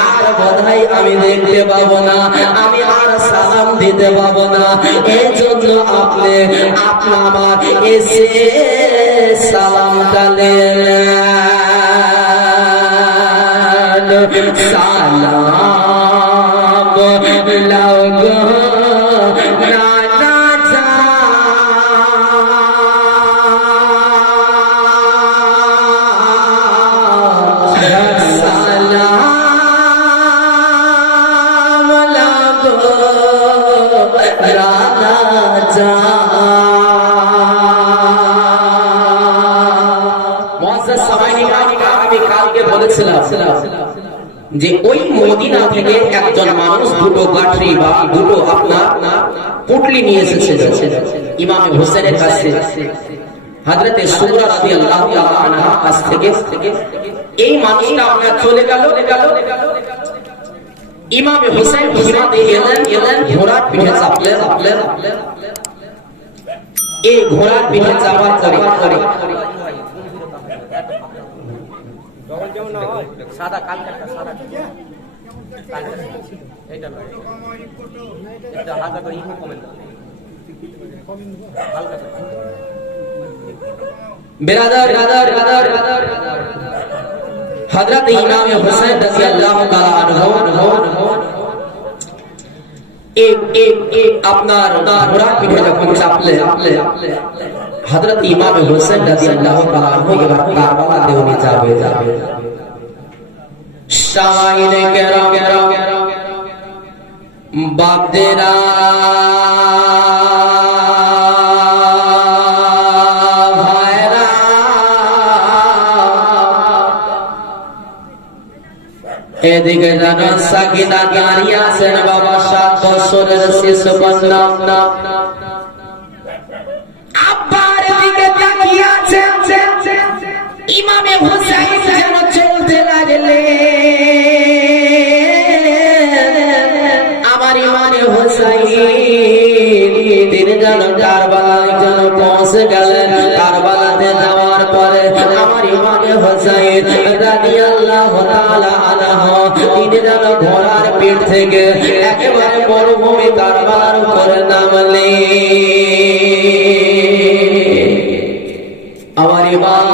আর বোধহয় আমি দেখতে পাবো না, আমি আর সালাম দিতে পাবো না। এই জন্য আপনি আমার এসে সালামটা নেন। সালাম লাগো যে ওই মদিনা থেকে একজন মানুষ দুটো গাঠরি বা দুটো আপনার পুটলি নিয়ে এসেছে ইমাম হোসেনের কাছে। হযরতে সুগরা রাদিয়াল্লাহু তাআলা আনহা কাছ থেকে এই মানুষটা আপনার চলে গেল। ইমাম হোসেন ঘোড়াতে এলেন, ঘোড়ার পিঠে চাপলেন। এই ঘোড়ার পিঠে চাপার পরে সাদা কালকাটা সাদা এটা নয়, এটা হালকা করে ইকো কমেন্ট হালকা করে বিরাদর হযরত ইমাম হোসেন রাদিয়াল্লাহু তাআলা আনহু এক আপনার ঘোড়ার পিঠে যখন চাপলেন, হযরত ইমাম হোসেন রাদিয়াল্লাহু তাআলা আনহু এবার কারবালাতে উনি যাবে। শামাইনে কেরাম বাপদেরা ভাইরা এদিকে জানা সাকিনা দাঁড়িয়ে আছেন বাবা 7 বছরের শিশু কন্যা। আব্বার দিকে তাকিয়ে আছেন ইমামে হোসেন যেন চলতে লাগলে আমার ইমামে হোসেন তিনি যেন কারবালায় যেন পৌঁছে গেলেন। কারবালাতে যাওয়ার পরে আমার ইমামে হোসেন রাদিয়াল্লাহু তাআলা আনহু তিনি যেন ঘোড়ার পিঠ থেকে একেবারে মরুভূমি কারবালার উপরে নামলেন। আমার ইমাম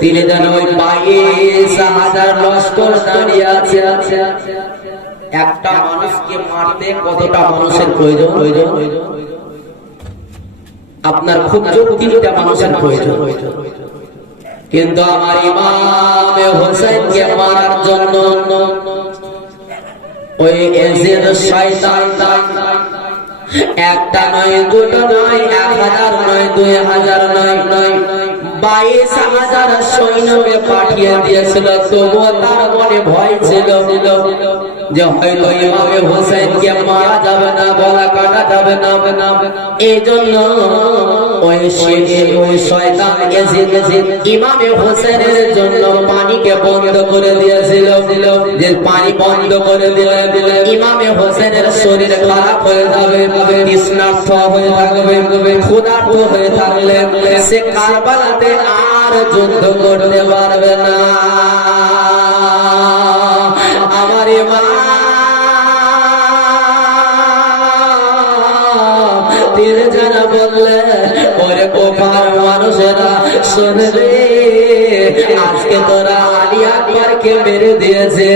তিনি যেন ওই পায়ে 1000 লস্কর দাঁড়িয়ে আছে। একটা মানুষকে মারতে কতটা মানুষের প্রয়োজন? আপনার খুব জোর 3টা মানুষের প্রয়োজন। কিন্তু আমার ইমাম হোসেনকে মারার জন্য ওই এজিদ শয়তান একটা নয়, দুটো নয়, 1000 নয়, 2000 নয়, 22,000 সৈন্যকে পাঠিয়ে দিয়েছিল। তবুও তার মনে ভয় ছিল যে হয়তো ইমামে হোসেনকে মারা যাবে না, গলা কাটা যাবে না। এই জন্য ওই শয়তান এজিদ ইমামে হোসেনের জন্য পানিকে বন্ধ করে দিয়েছিল। যে পানি বন্ধ করে দিলে ইমামে হোসেনের শরীর খারাপ হয়ে যাবে, তৃষ্ণার্ত হয়ে থাকবে, ক্ষুধার্ত হয়ে থাকলে সে কারবালাতে আর যুদ্ধ করতে পারবে না। আমার ইমাম তিনি যারা বললেন ওরে কোপার মানুষেরা শুনবে, আজকে তোরা আলী আকবরকে মেরে দিয়েছে,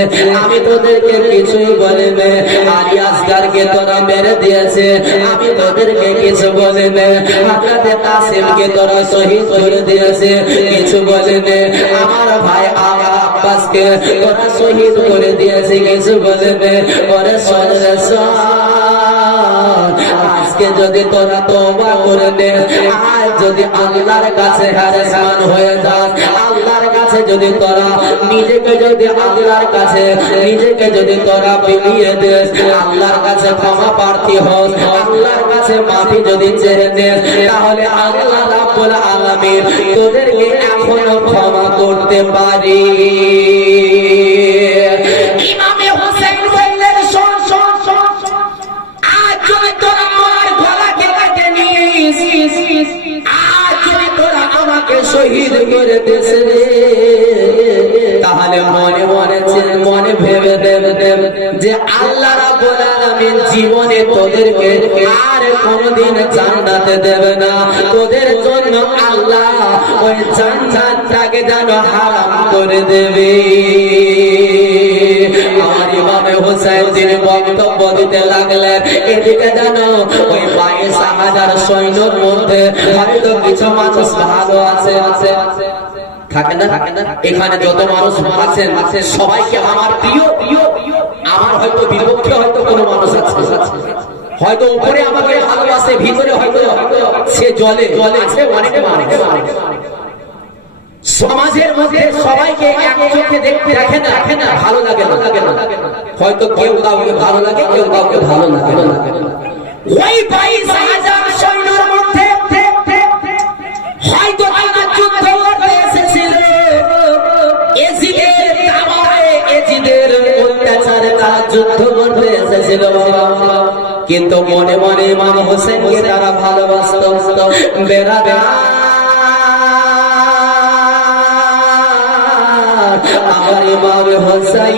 আমি তোদেরকে কিছুই বলিনি। আলী আসগরকে তোরা মেরে দিয়েছে, আমি তোদেরকে কিছু বলিনি। হযরত কাসিমকে তোরা শহীদ করে দিয়েছে, কিছু বলিনি। আমার ভাই আব্বাসকে তোরা শহীদ করে দিয়েছে, কিছু বলিনি। ওরে আজকে যদি তোরা তওবা করে নে, আর যদি আল্লাহর কাছে হারেসান হয়ে যাস, আল্লাহর কাছে যদি তোরা নিজেকে যদি তোরা বিলিয়ে দেস, আল্লাহর কাছে ক্ষমা প্রার্থী হস, আল্লাহর কাছে মাফি যদি চেয়ে নেস, তাহলে আল্লাহ রাব্বুল আলামিন তোদেরকে এখনো ক্ষমা করতে পারে। ইমামে হোসেন বললেন শোন, আজ যদি তোরা শহীদ করে দেশে তাহলে মনে মনে মনে ভেবে দেব যে আল্লাহ রাব্বুল আলামিন জীবনে তোদেরকে আর কোনদিন জান্নাতে দেবে না, তোদের জন্য আল্লাহ ওই জান্নাতটাকে যেন হারাম করে দেবে। আমার ইমামে হোসেন তিনি বক্তব্য দিতে লাগলেন, এদিকে জানো ওই 22,000 সৈন্যের মধ্যে হয়তো কিছু মানুষ ভালো আছে থাকে না, এখানে যত মানুষ আছেন সবাইকে আমার প্রিয়, আমার হয়তো বিপক্ষে হয়তো কোনো মানুষ আছে, হয়তো উপরে আমাকে ভালোবাসে, ভিতরে হয়তো সে জলে আছে অনেকে সমাজের মধ্যে সবাইকে এক চোখে দেখে না, ভালো লাগে না, হয়তো কেউ কাউকে ভালো লাগে, কেউ কাউকে ভালো লাগে না। ওই 22,000 সৈন্যের মধ্যে হয়তো যুদ্ধ করতে এসেছিল এজিদের অত্যাচারে, তারা যুদ্ধ করতে এসেছিল, কিন্তু মনে মনে ইমাম হোসেনকে তারা ভালোবাসত। বেরাদা আমার ইমাম হোসেন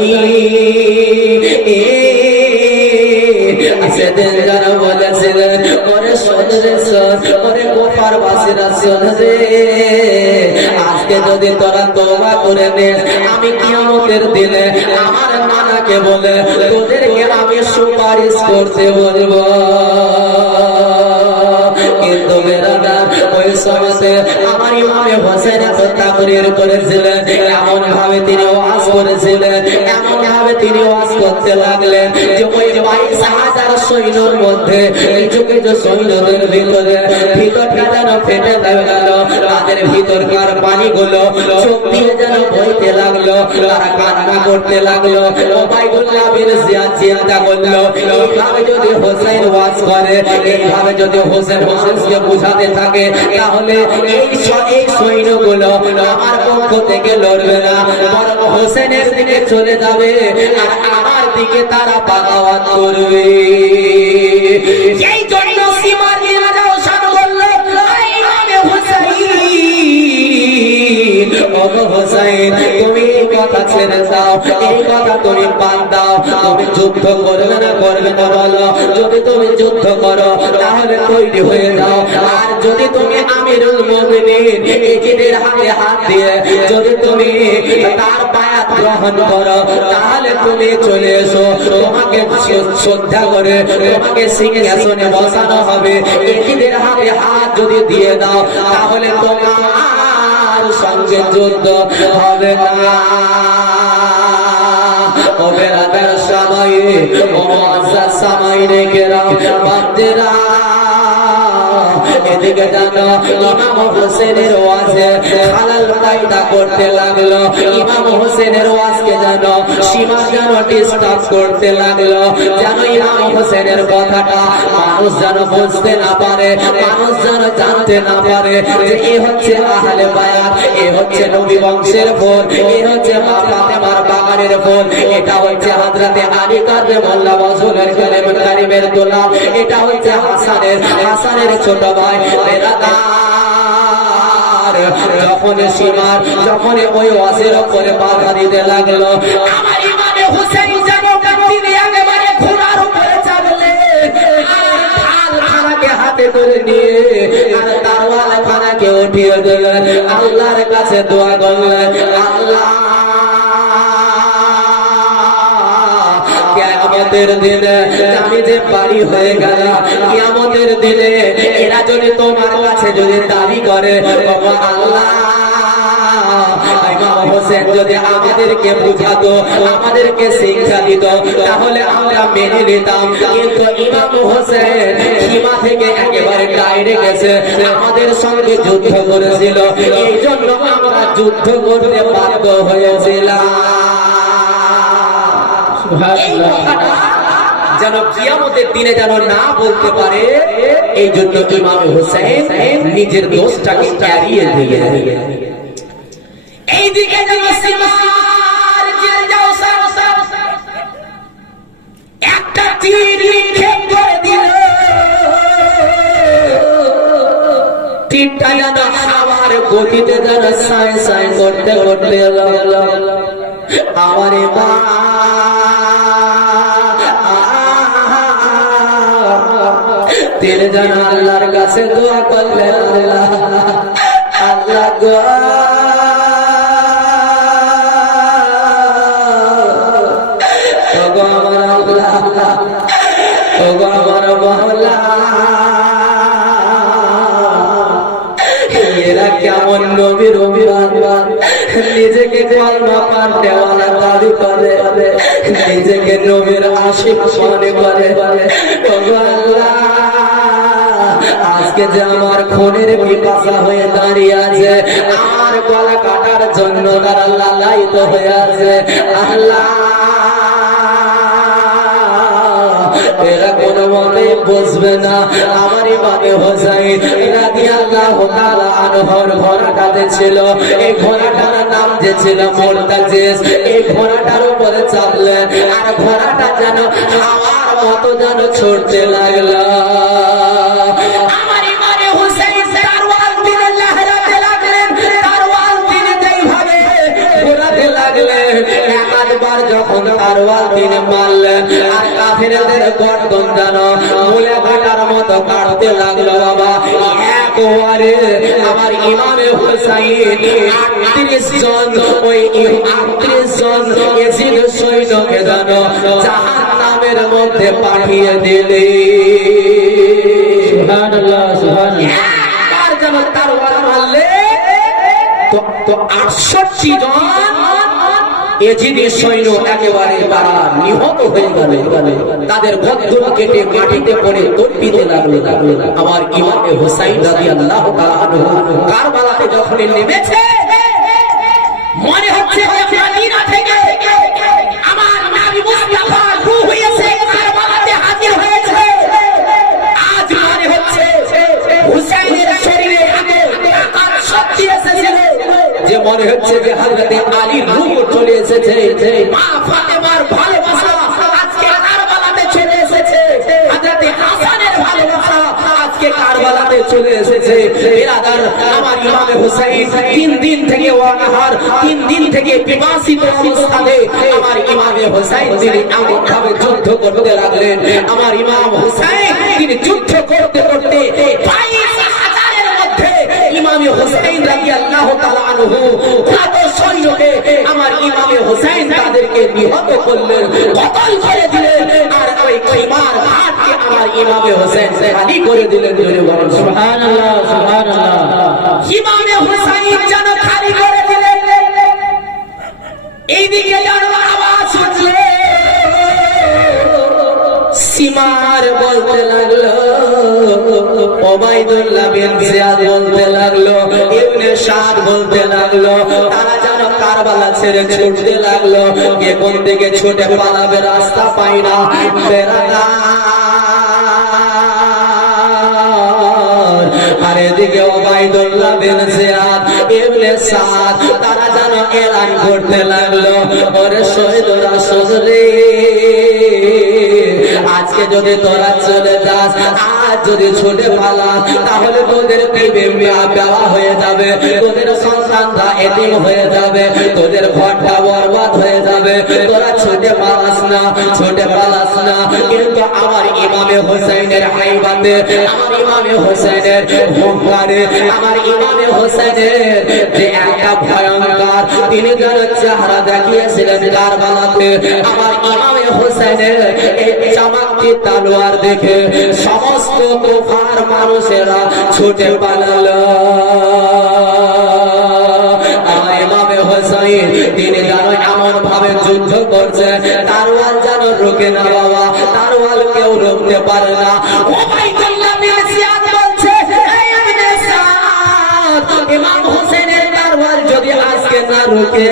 সেদিন যারা বলেছিলেন ওরে শোনে ওরে গোপারবাসীরা শোনে, আজকে যদি তোরা তওবা করে নিস আমি কিয়ামতের দিনে আমার নানাকে বলে তোদেরকে আমি সুপারিশ করতে বলবো। কিন্তু বেরাদা ওই সময়তে আমার ইমামে হোসেন এত তাকরীর করেছিলেন, এমন ভাবে তিনি ওয়াজ করেছিলেন, এমন ভাবে তিনি ওয়াজ করতে লাগলেন যে ওই 22,000 সৈন্যের মধ্যে কিছু কিছু সৈন্যদের ভিতরটা যেন ফেটে গেল, তাদের ভিতরকার পানিগুলো চোখ দিয়ে যেন বইতে লাগলো, তারা কান্না করতে লাগলো। ওবাইদুল্লাহ বিন জিয়াদ চিন্তা করলো এইভাবে যদি হোসেন ওয়াজ করে, এইভাবে যদি হোসেনকে বুঝাতে থাকে তাহলে এই সৈন্যগুলো আমার পক্ষ থেকে লড়বে না, বরং হোসেনের দিকে চলে যাবে আর আমার দিকে তারা বাগাওয়াত করবে। এই জন্য সীমার নিরাজাও শান বলল ইমামে হোসেন তুমি এই কথা ছেড়ে দাও, এই কথা তুমি বাদ দাও, তুমি যুদ্ধ করবে না বলো, যদি তুমি যুদ্ধ করো তাহলে তৈরি হয়ে যাও, আর যদি তুমি আমিরুল মুমিনিন এজিদের হাতে হাত দিয়ে যদি তুমি তার বায়াত গ্রহণ করো তাহলে তুমি চলে এসো, তোমাকে শ্রদ্ধা করে তোমাকে সিংহাসনে বসানো হবে। এজিদের হাতে হাত যদি দিয়ে দাও তাহলে তোমার সঙ্গে যুদ্ধ হবে না। ও বেরাদার সবাই, ও মুআজ্জাজ সামাইনে কেরাম, বান্দেরা এদিকে জানো ইমাম হোসেনের ওয়াজে হালাল কায়দা করতে লাগলো, ইমাম হোসেনের ওয়াজকে জানো সীমা যেন ডিস্টার্ব করতে লাগলো, যেন ইমাম হোসেনের কথাটা মানুষ যেন বুঝতে না পারে, মানুষ যেন জানতে না পারে যে এ হচ্ছে আহলে বায়াত, এ হচ্ছে নবী বংশের ফোন, এ হচ্ছে মা ফাতেমার বাগানের ফোন, এটা হচ্ছে হযরতে আলী কাররামাল্লাহ ওয়াজহুল কারীমের দোলা, এটা হচ্ছে হাসানের ছোট ভাই। যখন ওই ওয়াজের উপরে বাধা দিতে লাগলো, আমার ইমামে হোসেন যেন তিনি একেবারে ঘোড়ার উপরে চাপলেন, আর খানাকে হাতে করে নিয়ে আর তারওয়াল খানাকে উঠিয়ে দিলেন, আল্লাহর কাছে দোয়া করলেন, আল্লাহ কিয়ামতের দিনে আমি যে বাড়ি হয়ে গেল, কিয়ামতের দিনে এরা যদি তোমার কাছে যদি দাবি করে আল্লাহ ইমাম হোসেন যদি আমাদেরকে বুঝাতো, আমাদেরকে শিক্ষা দিত তাহলে আমরা মেনে নিতাম, কিন্তু ইমাম হোসেন সীমা থেকে একেবারে বাইরে গেছে, আমাদের সঙ্গে যুদ্ধ করেছিল, এই জন্য আমরা যুদ্ধ করতে বাধ্য হয়েছিলাম। যেন কিয়ামতের দিনে যেন না বলতে পারে, এই জন্য ইমাম হোসেন নিজের দোষটাকে এড়িয়ে দিলেন। এইদিকে যেন সিমার জেলে যাও একটা তীর নিক্ষেপ করে দিল, তীরটা যেন আমার গতিতে যেন সাই সাই করতে করতে এলো আমার মা তিনি যেন আল্লাহর কাছে দোয়া করলেন আল্লাহ আল্লাহ গো আমার আল্লাহ আমার মহল্লা এরা কেমন নবীর অভিবাদ নিজেকে কলমা পাল্টেওয়ালা দাবি করে নিজেকে নবীর আশিক মনে করে আল্লাহ আজকে যে আমার খুনের পিপাসা হয়ে দাঁড়িয়ে আছে আমার গলা কাটার জন্য তারা লালায়িত হয়ে আছে আল্লাহ এরা কোনো মতে বুঝবে না আমার ইমামে হোসেন রাদিয়াল্লাহু তাআলা আনহুর ঘোড়াটাতে ছিল এই ঘোড়াটার নাম যে ছিল মুরতাজিস এই ঘোড়াটার উপরে চাপলেন আর ঘোড়াটা যেন হাওয়ার মতো যেন ছুটতে লাগলো আমার ইমামে হোসেন তারওয়াল দিয়ে লহরাতে লাগলেন তারওয়াল দিয়ে যেইভাবে ঘোরাতে লাগলেন একবার যখন তারওয়াল দিয়ে মারলেন আর কাফেরদের গর্দন যেন মূলে কাটার মতো কাটতে লাগলো বাবা একবারে আমার ইমামে হোসেন 38 জন ওই 38 জন ইয়াজিদ সৈন্যকে যেন জাহান্নামের মধ্যে পাঠিয়ে দিলে সুবহানাল্লাহ সুবহানাল্লাহ আর যেন তারওয়াল মারলে তো 68 জন এজিদি সৈন্য একেবারে তারা নিহত হয়ে গেল তাদের গর্দন কেটে মাটিতে পড়ে তড়পিতে লাগলো আমার ইমামে হোসেন রাদিয়াল্লাহু তাআলা আনহু কারবালাতে যখন নেমেছে মনে হচ্ছে মদিনা থেকে আমার নবী মুস্তাফা রূহ হয়েছে কারবালাতে হাজির হয়েছে আজ মনে হচ্ছে হুসাইনের শরীরে আকার শক্তি এসেছে যে মনে হচ্ছে যে হযরত আলী রূহ চলে এসেছে মা ফাতেমার ভালোবাসা আজকে কারবালাতে চলে এসেছে হযরত হাসানের ভালোবাসা আজকে কারবালাতে চলে এসেছে বিরাদার আমার ইমামে হোসেন 3 দিন থেকে ওয়ানাহার 3 দিন থেকে বিবাসিত অবস্থানে আমার ইমামে হোসেন তিনি এমন ভাবে যুদ্ধ করতে লাগলেন আমার ইমাম হোসেন তিনি যুদ্ধ করতে করতে 22,000 মধ্যে ইমামে হোসেন রাদিয়াল্লাহু তাআলা আনহু কত সৈন্যকে আমার ইমামে হোসেন তাদেরকে নিহত করলেন কতল করে দিলেন আর ওই খিমার ঘাটকে আমার ইমামে হোসেন খালি করে দিলেন জোরে বলুন সুবহানাল্লাহ সুবহানাল্লাহ ইমামে হোসেন যেন খালি করে দিলেন এইদিকে যেন আওয়াজ উঠলো সিমার বলতে লাগলো ওবাইদুল্লাহ বিন জিয়াদ বলতে লাগলো ইবনে সাদ বলতে লাগলো তারা যেন কারবালা ছেড়ে ছুটতে লাগলো কে কোন দিকে ছুটে পালাবে রাস্তা পায় না বেরাদা আর এদিকে ওবাইদুল্লাহ বিন জিয়াদ ইবনে সাদ তারা যেন এলান করতে লাগলো ওরে শহীদ রাসূল রে আজকে যদি তোরা চলে যাস আজ যদি ছুটে পালা তাহলে তোদের দেওয়া হয়ে যাবে তোদের সন্তানরা এতিম হয়ে যাবে তোদের ঘরটা বরবাদ হয়ে যাবে তোরা ছুটে পালাস না কিন্তু আমার ইমামে হোসেনের হাইবাতে আমার ইমামে হোসেনের হুঙ্কারে আমার ইমামে হোসেনের যে একটা ভয়ঙ্কর তিনি যার চেহারা দেখিয়েছিলেন কারবালাতে আমার ইমামে হোসেনের এই চামাকটি তলোয়ার দেখে সমস্ত কুফার মানুষেরা ছুটে পালালো আমার ইমামে হোসেন তিনি যেন এমন ভাবে যুদ্ধ করছে তারওয়াল যেন রোকে না বাবা তারওয়াল কেউ রোকতে পারে না ওবাইদুল্লাহ বিন জিয়াদ বলছে এই ইবনে সাদ ইমাম হোসেনের তারওয়াল যদি আজকে না রোকে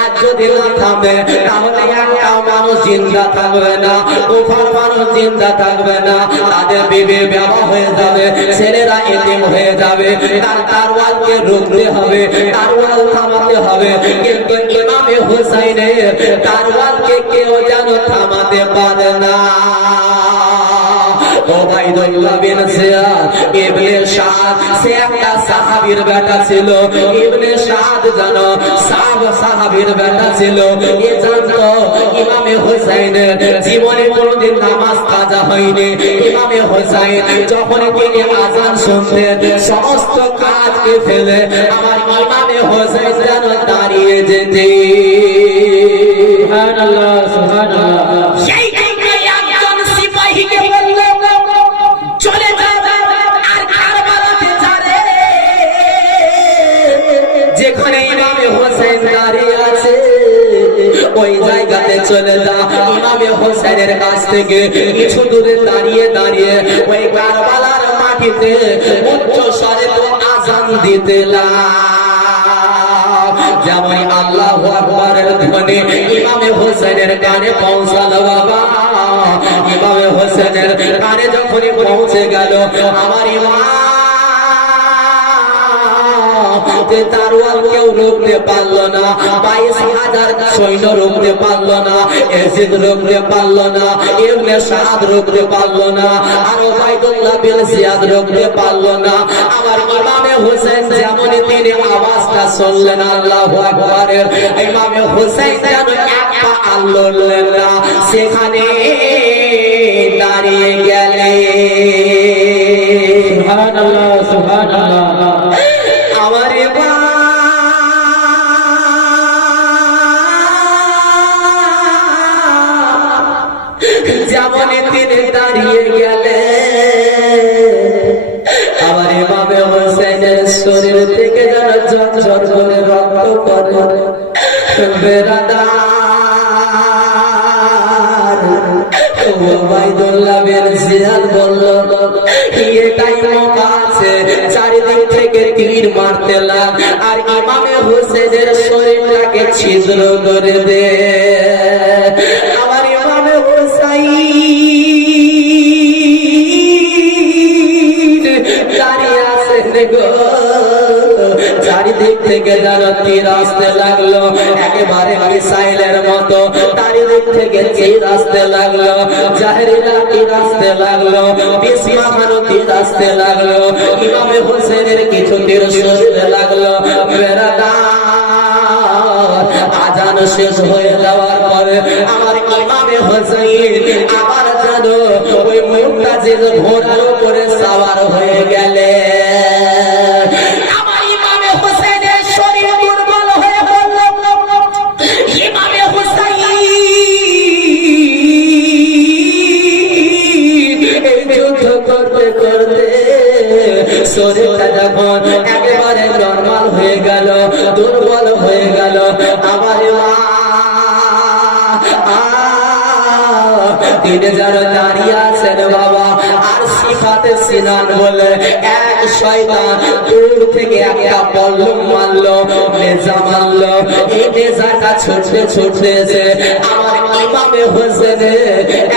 আজ যদি না থামে তাহলে একটা মানুষ জিন্দা থাকবে না কুফার মানুষ জিন্দা থাকবে না তাদের বিবি বিবাহ হয়ে যাবে ছেলেরা এতিম হয়ে যাবে তার তারওয়ালকে রুখতে হবে তারওয়াল থামাতে হবে কিন্তু ইমামে হোসেনের তারওয়ালকে কেউ যেন থামাতে পারে না ওবাইদুল্লাহ বিন জিয়াদ ইবনে সাদ সে একটা সাহাবীর বেটা ছিল। ইবনে সাদ জানো সাহাবীর বেটা ছিল। এ জানতো ইমামে হোসেনের জীবনে কোনোদিন নামাজ কাজা হয়নি। ইমামে হোসেন যখন তিনি আযান শুনতেন সমস্ত কাজকে ফেলে আমার ইমামে হোসেন যেন দাঁড়িয়ে যেতেন। সুবহানাল্লাহ সুবহানাল্লাহ। সেই একজন সিপাহীকে বলল চলে যা আর কারবালাতে যাবে, যেখানে ইমামে হোসেন দাঁড়িয়ে আছে ওই জায়গাতে চলে যা। ইমামে হোসেনের কাছ থেকে কিছু দূরে দাঁড়িয়ে দাঁড়িয়ে ওই কারবালার মাটিতে উচ্চ স্বরে তো আযান দিতে যেমন আল্লাহু আকবারের ধ্বনি ইমামে হোসেনের কানে পৌঁছালো। বাবা ইমামে হোসেনের কানে যখনই পৌঁছে গেল আমার ইমাম তারওয়াল কেউ রুখতে পারলো না, 22,000 সৈন্য রুখতে পারলো না, ইয়াজিদ রুখতে পারলো না, ইবনে সাদ রুখতে পারলো না, আর ওবাইদুল্লাহ বিন জিয়াদ রুখতে পারলো না। আমার ইমামে হোসেন যেমন তিনি আওয়াজটা শুনলেন আল্লাহু আকবারের, ইমামে হোসেন যেন এক পা আল্লাহলেন না, সেখানে দাঁড়িয়ে গেলেন। সুবহানাল্লাহ সুবহানাল্লাহ। আমার যেমন তিনি দাঁড়িয়ে গেলেন আমার ইমামে হোসেনের শরীর থেকে যেন ঝরঝর করে রক্ত পড়ে। বেরাদার ওবাইদুল্লাহ বিন জিয়াদ বলল এটাই মৌকা আছে, চারিদিক থেকে তীর মারতে লাগ আর ইমামে হোসেনের শরীরটাকে ছিদ্র করে দে। আমার ইমামে হোসেন দাঁড়িয়ে আছেন গো, চারিদিক থেকে যেন তীর আসতে লাগলো, একেবারে মিসাইলের মতো চারিদিক থেকে তীর আসতে লাগলো, জাহেরিরা তীর আসতে লাগলো, বিসমাহানো তীর আসতে লাগলো, ইমামে হোসেনের কিছু তীর শরীরে লাগলো। আজান শেষ হয়ে যাওয়ার পরে আমার ইমামে হোসেন আবার যেন ওই মুমতাজিজ ঘোড়ার উপরে সওয়ার হয়ে গেলে। শরীরটা যখন একেবারে নরমাল হয়ে গেল, দুর্বল হয়ে গেল, আমার তিনি যেন দাঁড়িয়ে আছেন বাবা। আর সিফাতে সিনান বলে এক শয়তান দূর থেকে একটা পল্লব মারলো, নেজা মারলো, এই নেজাটা ছুটতে ছুটতে এসে আমার ইমামে হোসেনে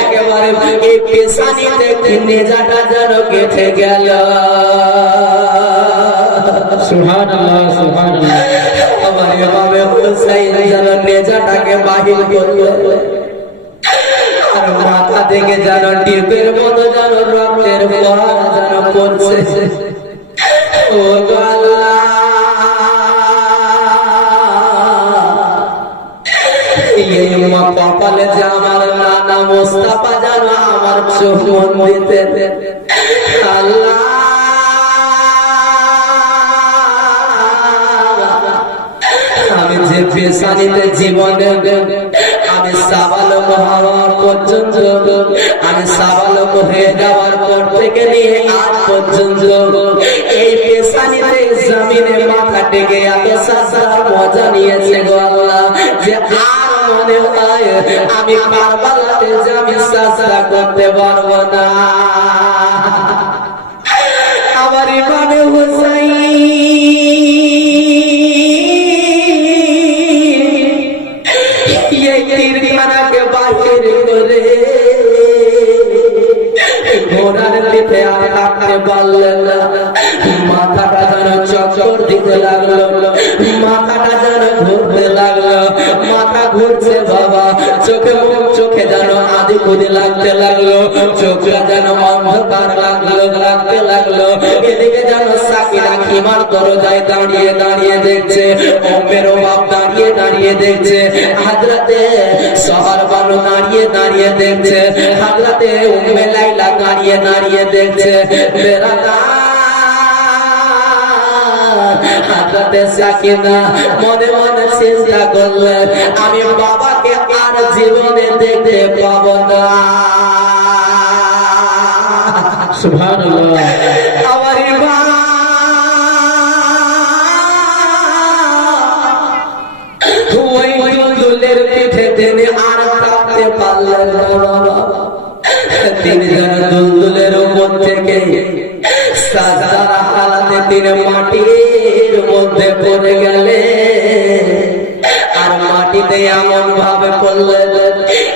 একেবারে এই পেছানিতে নেজাটা যেন গেঁথে গেল। সুবহানাল্লাহ সুবহানাল্লাহ। আমার ইমামে হোসেন যেন নেজাটাকে বাহির করলো আর মাথা থেকে যেন টিপের মতো যেন রক্তের ফোয়ারা যেন পড়ছে। ও আল্লাহ, এই মা কপালে যে আমার নানা মোস্তাফা যেন আমার চোখ মন দিতে। আল্লাহ আমি যে পেশানিতে জীবনে আমি সাবালক হওয়া পর্যন্ত, আমি সাবালক হয়ে যাওয়ার পর থেকে নিয়ে আজ পর্যন্ত এই পেশানিতে জমিনে মাথা টেকে এত সাজদার মজা নিয়েছে গো আল্লাহ, যে আর মনে হয় আমি কারবালাতে যে আমি সাজদা করতে পারবো না। আমার ইমামে হোসেন তীরখানাকে বাহির করে ঘোড়ার পিঠে আর কাটতে পারলেন না, মাথাটা যেন চক্কর দিতে লাগলো, মাথাটা যেন ঘুরতে লাগলো, মাথা ঘুরছে বাবা, চোখে যেন আদি খুদে লাগতে লাগলো, চোখটা যেন অন্ধকার লাগতে লাগলো। এদিকে যেন সাকিনা খিমার দরজায় দাঁড়িয়ে দাঁড়িয়ে দেখছে, উম্মের বাপ দাঁড়িয়ে দাঁড়িয়ে দেখছে, হযরতে সহর বানু দাঁড়িয়ে দাঁড়িয়ে দেখছে, হযরতে উম্মে লাইলা দাঁড়িয়ে দাঁড়িয়ে দেখছে। হযরতে সাকিনা মনে মনে চিন্তা করলেন, আমি বাবাকে আর জীবনে দেখতে পাবো না। সুবহানাল্লাহ। আমার মা ওই দুলদুলের পিঠে তিনি আর কাঁপতে পারলেন না বাবা। তিনি যেন দুলদুলের উপর থেকে সাজদার হালাতে তিনি মাটির মধ্যে পড়ে গেলেন। আর মাটিতে এমন ভাবে পড়লেন,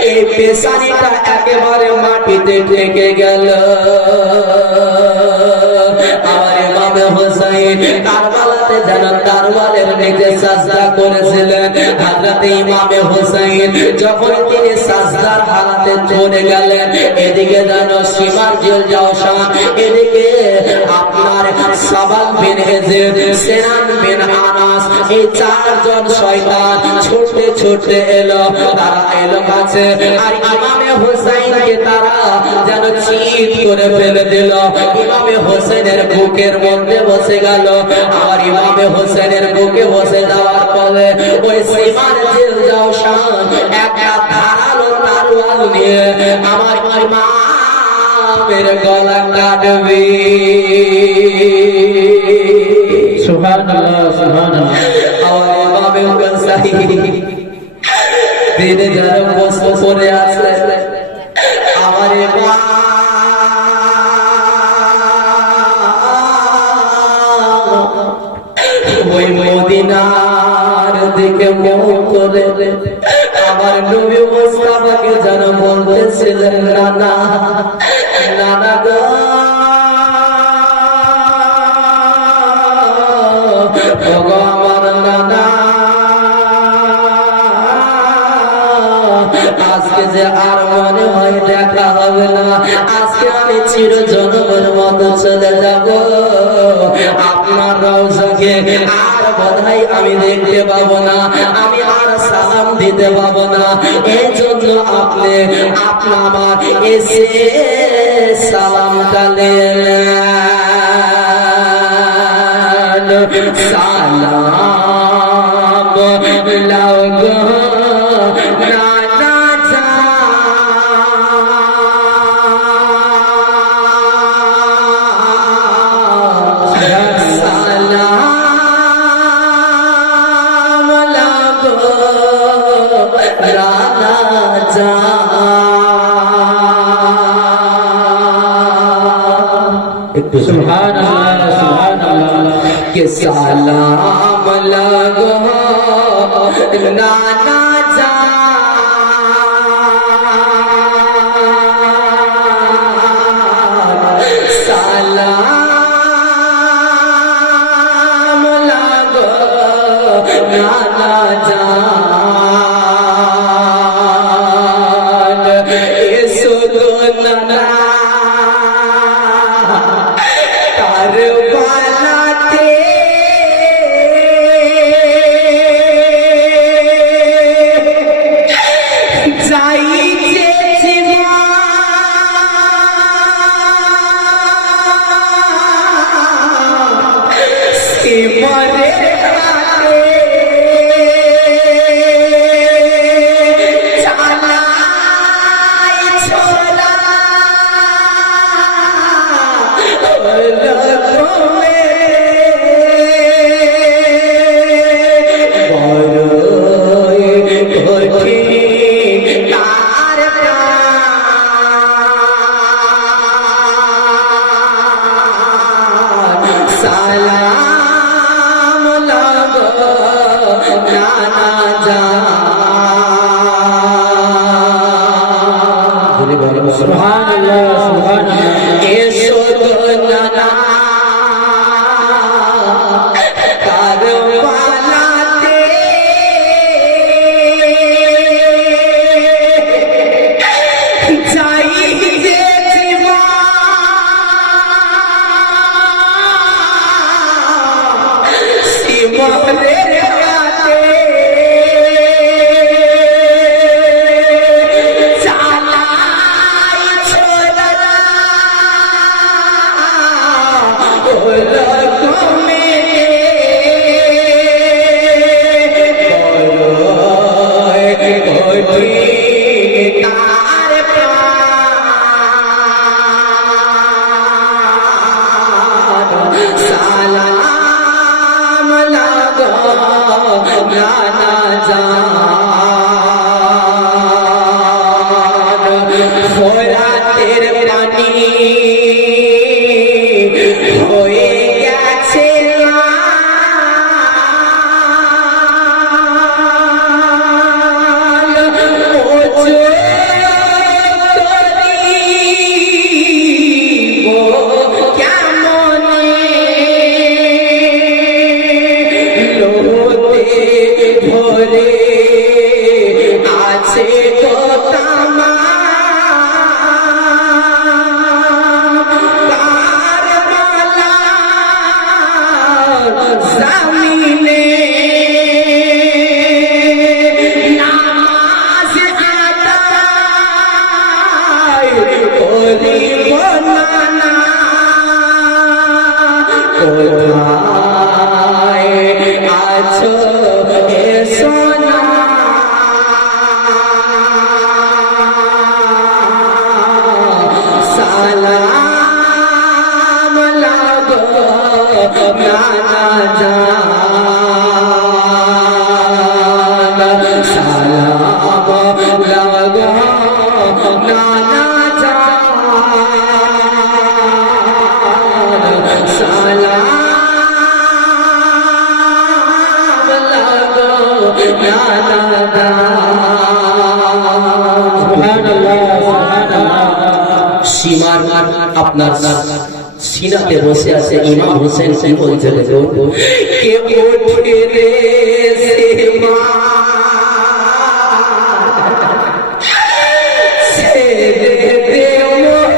এই পেশানিটা একেবারে মাটিতে ঢেকে গেল। আমার ইমামে হোসেন কারবালাতে যেন তারওয়ালের নিচে সাজদা করেছিলেন। হযরত ইমামে হোসেন যখন তিনি সাজদার হালাতে চলে গেলেন, এদিকে যেন সিমার জেল জাওশান, এদিকে আপনার সাবাল বিন এজিদ, সেনান বিন আনাস, এই চারজন শয়তান ছুটতে ছুটতে এলো। তারা এলো কাছে, আর ইমামে হোসেনকে তারা যেন চিৎ করে ফেলে দিল। ইমামে হোসেনের বুকের মধ্যে বসে গেল। আর ইমামে হোসেনের বুকে বসে যাওয়ার পরে ওই সিমার জেল জাওশান একটা ধারালো তরোয়াল নিয়ে আমার ইমামের গলা কাটবে। সুবহানাল্লাহ, সুবহানাল্লাহ। আমার ইমামে হোসেন দিনে যারা বসে পড়ে আছে, আমার ওই মদিনার দিকে মুখ করে আমার নবী মুস্তাফাকে যেন বলতেছিলেন, নানা নানা গো, ওগো আমার নানা, আজকে যে আর মনে হয় দেখা হবে না, আজকে আমি চিরজনমের মতো চলে যাব। আপনার রওজাকে আর বোধহয় আমি দেখতে পাবো না, আমি আর সালাম দিতে পাবো না। এই জন্য আপনি আমার এসে সালামটা নেন। সালাম লাগো নানা জান, সালাম লাগো নানা জান। একটু সুবহানাল্লাহ, সুবহানাল্লাহ। के सलाम लगो नाना जान, सलाम लगो नाना जान। इसो नाना करबलाते যাইছে সিমরে রাতে চালাই ছোলা রকমে বড়ই কঠিন তার প্রাণ। সালাম লাগো নানা জান। সুবহানাল্লাহ, সুবহানাল্লাহ। এসো তো নানা কারবালাতে বলিব না না কোথায় আছো এসো না সালাম লাগো নানা জান সালাম লাগো নানা জান সালাম লাগো নানা জান সীমার আপনার সিনাতে বসে আছে ইমাম হোসেন কি বলছে দেখো কে ওঠে রে সীমা ছেড়ে দে মোরে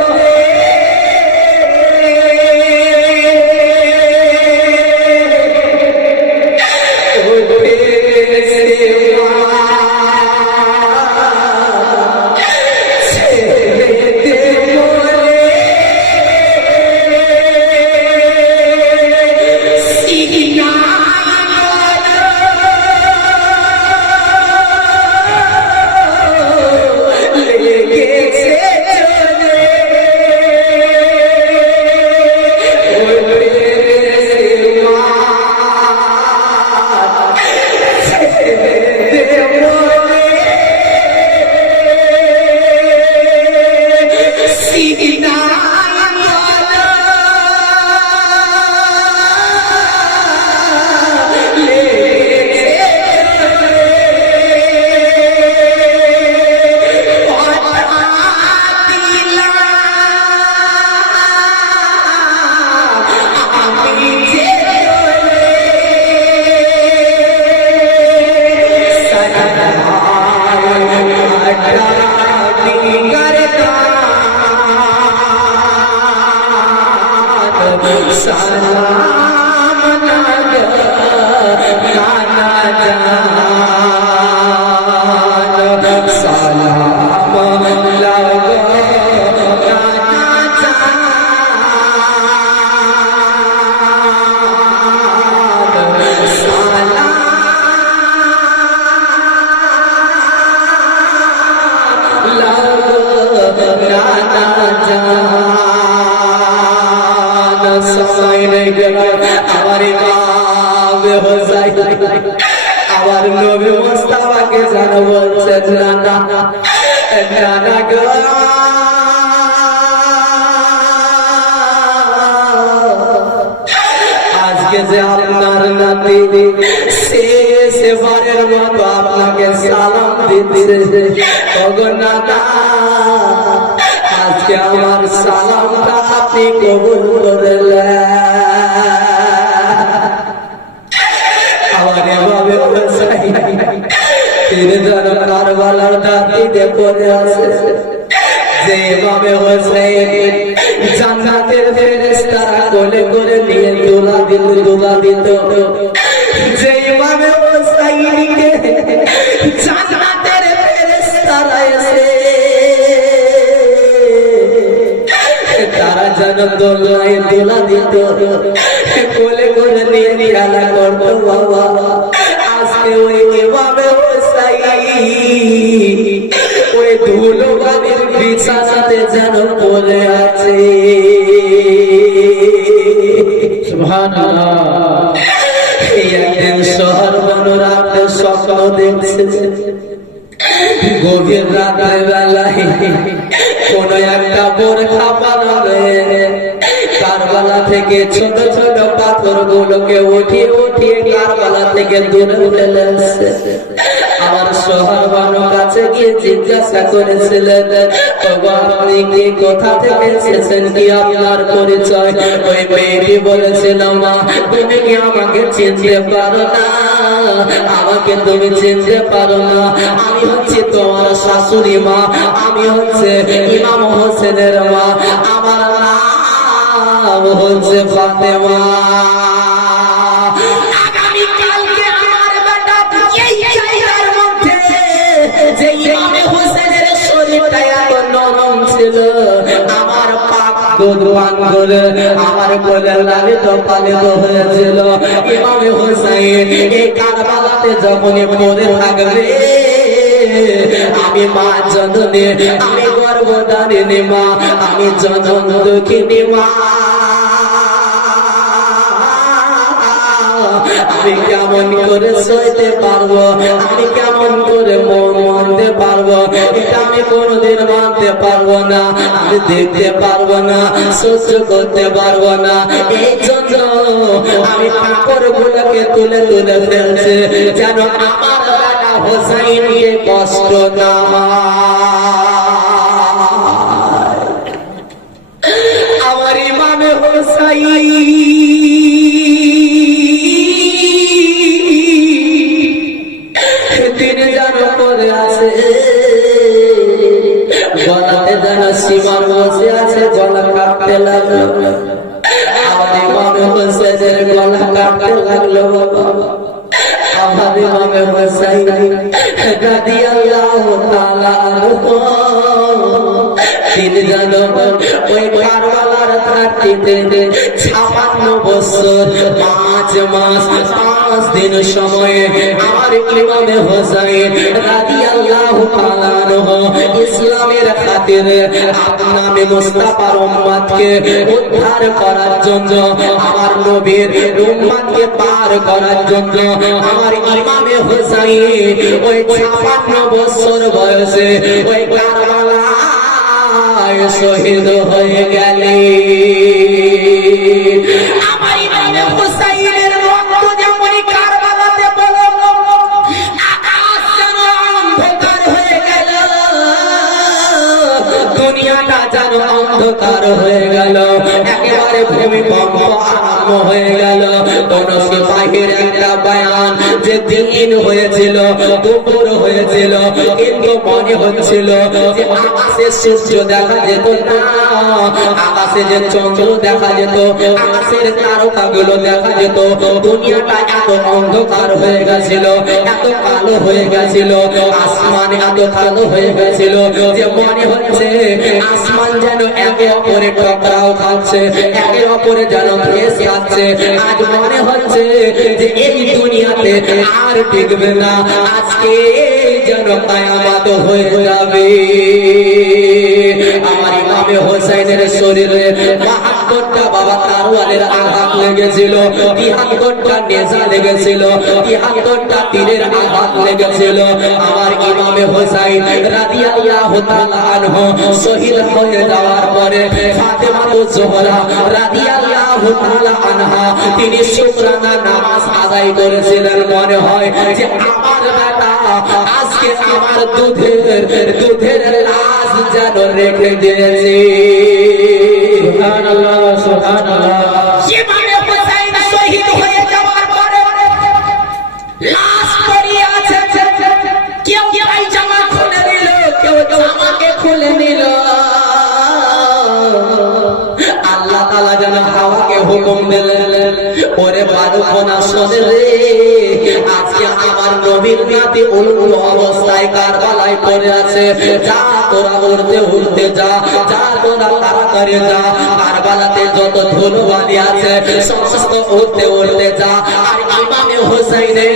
ওঠে রে সীমা আবার নবী মুস্তাফাকে জানো বলছেন নানা নানা গো আজকে যে আপনার নাতি শেষবারের মতো আপনাকে সালাম দিচ্ছে ওগো নানা আজকে আমার সালামটা আপনি কবুল করলেন কারবালার দাঁড়িয়ে পড়ে আছে যেভাবে হোসেন জান্নাতের ফেরেশতারা কোলে করে নিয়ে দোলা দিত যেভাবে হোসেনকে জান্নাতের ফেরেশতারা এসে তারা যেন দোলায় দোলা দিত কোলে করে নিয়ে খেলা করতো বাবা আজকে ওই এভাবে ওই ধুলো বাড়ির বিছানাতে যেন পড়ে আছে সুবহানাল্লাহ একদিন শহর মনোরাতে স্বপ্ন দেখছে গভীর রাতের বেলায় কোন একটা বোরখা বানাবে কারবালা থেকে ছোট ছোট পাথর গুলোকে উঠিয়ে উঠিয়ে কারবালা থেকে দূরে ফেলে আসছে আমার শহর বানু কাছে গিয়ে জিজ্ঞাসা করেছিলেন আপনি কি কোথা থেকে এসেছেন কি আপনার পরিচয় ওই মেয়েটি বলেছিল মা তুমি কি আমাকে চিনতে পারো না আমাকে তুমি চিনতে পারো না আমি হচ্ছে তোমার শাশুড়ি মা আমি হচ্ছে ইমাম হোসেনের মা আমার নাম হচ্ছে ফাতেমা যে ইমাম হোসেনের শরীরটা এত নরম ছিল আমার পাক দুধ পান করে আমার কোলে লালিত পালিত হয়েছিল। ইমামে হোসেন এই কারবালাতে যখনই পড়ে থাকবে আমি মা জননী, আমি গর্ভধারিণী মা, আমি জনন দুঃখিনী মা, আমি কেমন করে সইতে পারবো, আমি কেমন করে মন মানতে পারবো, এটা আমি কোনোদিন মানতে পারবো না, আমি দেখতে পারবো না, সহ্য করতে পারবো না। এই জন্য আমি কাপড় গুলোকে তুলে তুলে ফেলছে যেন আমার বেটা হোসাইনকে কষ্ট না হয়। আমার ইমামে হোসাইন তিনি যেন পড়ে আছে, গলাতে যেন সীমার বসে আছে, গলা কাটতে লাগলো। আমার ইমামে হোসেনের গলা কাটতে লাগলো। আমার ইমামে হোসেন রাদিয়াল্লাহু তাআলা আনহু তিনি যেন ওই কারবালার ঘাটিতে 56 বছর 5 মাস 5 দিন সময়ে আমার ইমামে হোসেন রাদিয়াল্লাহু তাআলা আনহু ইসলামের খাতিরে আপনামে মুস্তাফার উম্মতকে উদ্ধার করার জন্য, আমার নবীর উম্মতকে পার করার জন্য আমার ইমামে হোসেন ওই 56 বছর বয়সে ওই কারবালায় শহীদ হয়ে গেলেন। আমার ইমামে হোসেনের রক্ত যেমন কারবালাতে পড়ল, আকাশ যেন অন্ধকার হয়ে গেল, দুনিয়াটা যেন অন্ধকার হয়ে গেল, একেবারে ভূমিকম্প আরম্ভ হয়ে গেল। কোন সিপাহীর একটা বয়ান যে দিন হয়েছিল, দুপুর হয়েছিল, কিন্তু মনে হচ্ছিল যে আকাশে সূর্য দেখা যেত না, আকাশে যে চন্দ্র দেখা যেত, আকাশের তারকাগুলো দেখা যেত, দুনিয়াটা এত অন্ধকার হয়ে গেছিল, এত কালো হয়ে গেছিল, আসমান এত কালো হয়ে গেছিল যে মনে হচ্ছে আসমান যেন একে অপরে টকরাও খাচ্ছে, একে অপরে যেন ভেস খাচ্ছে। আজ মনে হচ্ছে যে এই দুনিয়াতে আর টিকবে না, আজকে যেন কিয়ামত হয়ে যাবে। আমার ইমামে হোসেনের শরীরে 72টা বাবা তারওয়ালের আঘাত লেগেছিল, 73টা নেজা লেগেছিল, 73টা তীরের আঘাত লেগেছিল। আমার ইমামে হোসেন রাদিয়াল্লাহু তাআলা আনহু শহীদ হয়ে যাওয়ার পরে ফাতেমা জোহরা রাদিয়াল্লাহু তাআলা আনহা তিনি শুকরানা নামাজ আদায় করেছিলেন। মনে হয় যে আমার বেটা আজকে আমার দুধের লাশ যেন রেখে দিয়েছে। সুবহানাল্লাহ, সুবহানাল্লাহ। ইমামে হোসেন শহীদ হয়ে যাওয়ার পরে লাশ পড়ে আছে, কেউ পায়জামা খুলে নিল, কেউ জামাকে খুলে নিল। আল্লাহ তাআলা যেন হাওয়াকে হুকুম দিলেন, ওরে বারুকোনা শোনে রে, আজকে আমার নবীর নাতি উলু অবস্থায় কারবালায় পড়ে আছে, যা তোরা উড়তে উড়তে যা, যা তোরা তাড়াতাড়ি যা, কারবালাতে যত ধুলোবালি আছে সমস্ত উড়তে উড়তে যা। আর ইমামে হোসেনের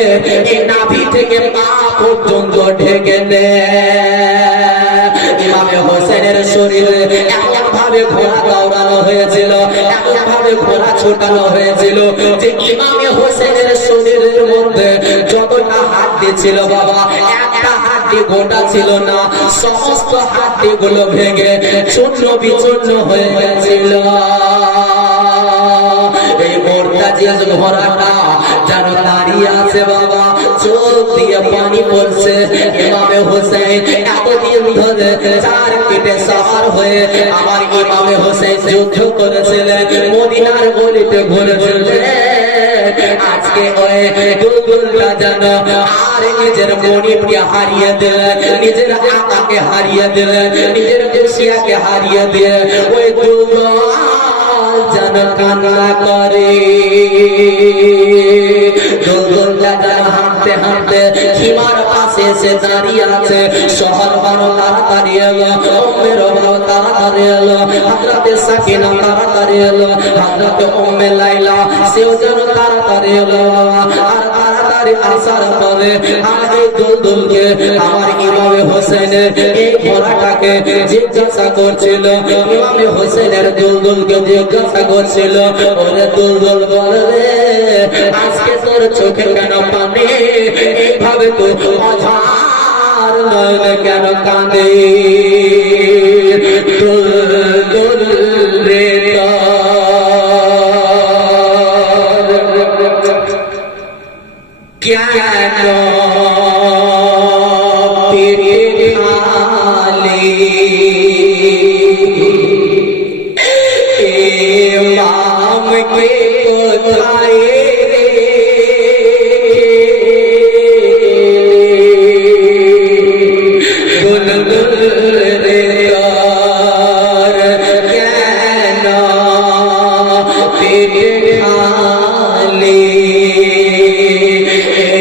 এই নাভি থেকে পা পর্যন্ত ঢেকে নে। ইমামে হোসেনের শরীরে এমন ভাবে ঘোড়া দৌড়ানো হয়েছিল, এমন ভাবে ঘোড়া ছোটানো হয়েছিল যে ইমামে হোসেনের শরীরের মধ্যে যতটা হাড্ডি ছিল বাবা, একটা হাড্ডি গোটা ছিল না, সমস্ত হাড্ডি গুলো ভেঙে চূর্ণ বিচূর্ণ হয়ে গেছিল। এই মোরতাজিয়াজ ঘোড়াটা যেন দাঁড়িয়ে আছে বাবা, চোখ দিয়ে পানি পড়ছে। ইমামে হোসেন এতদিন ধরে 4 পিঠে সওয়ার হয়ে আমার ইমামে হোসেন যুদ্ধ করেছিলেন, মদিনার গলিতে ঘুরেছিলেন। আজকে ওই দুলদুলটা যেন আর নিজের মনিবকে হারিয়ে দিলেন, নিজের আকাকে হারিয়ে দিলেন, নিজের দেশিয়াকে হারিয়ে দিয়ে ওই দুলদুল যেন কান্না করে। দুলদুলটা যেন হাঁটতে হাঁটতে সীমার পাশে এসে দাঁড়িয়ে আছে। শহর বড় তাড়াতাড়ি এলো, উম্মের বাবা তাড়াতাড়ি এলো, হযরতে সাকিনা তাড়াতাড়ি এলো, হযরতে উম্মে লাইলা সেও যেন তাড়াতাড়ি এলো। আর তাড়াতাড়ি আসার পরে আর এই দুলদুলকে আমার ইমামে হোসেনের এই ঘোড়াটাকে জিজ্ঞাসা করছিল, ইমামে হোসেনের দুলদুলকে জিজ্ঞাসা করছিল, ওরে দুলদুল বল রে আজকে তোর চোখে কেন পানি, এইভাবে তো অঝার নয়নে কেন কাঁদে? দুলদুল রে কেন পেটে খালি ইমামকে কোথায় বুলবুল রে তোর কেন পেটে খালি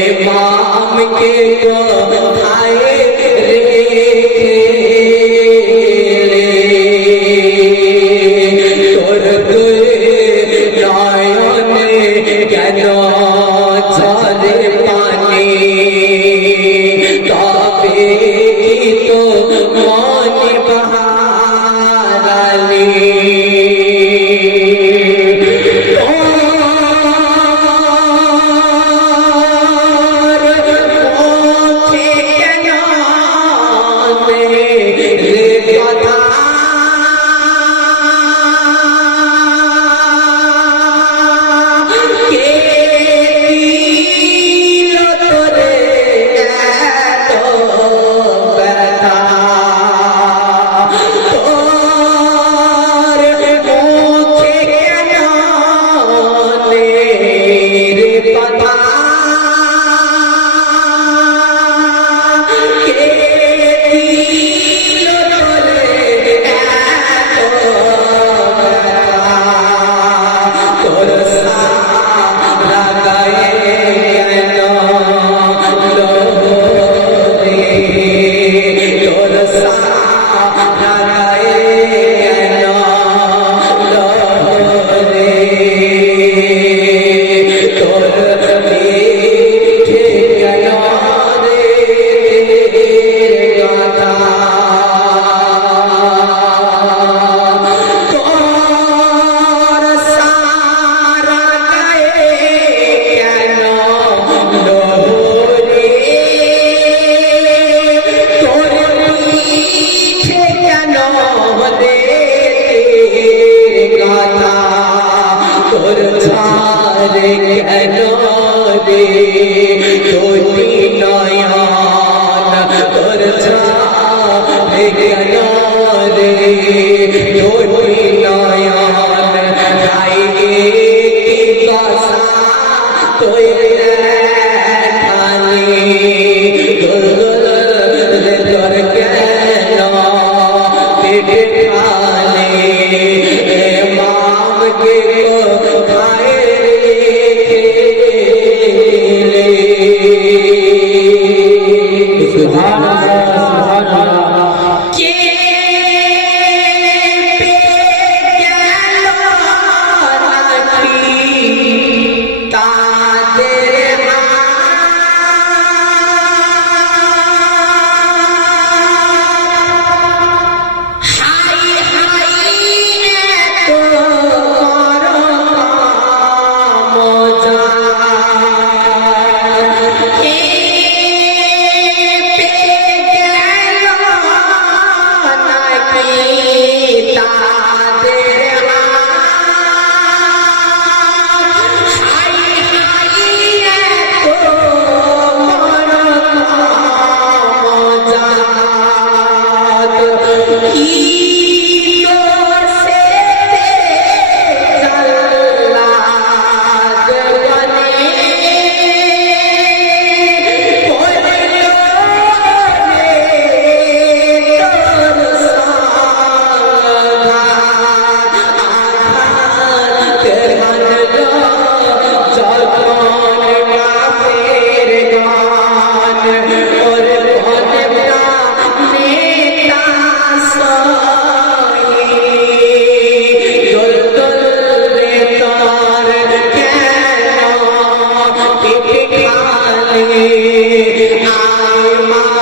ইমামকে কোথায় তোর দুই নয়নে কেন ঝরে পানি, তবে কি তো মনে বাহারালি सुभान अल्लाह, सुभान अल्लाह। মা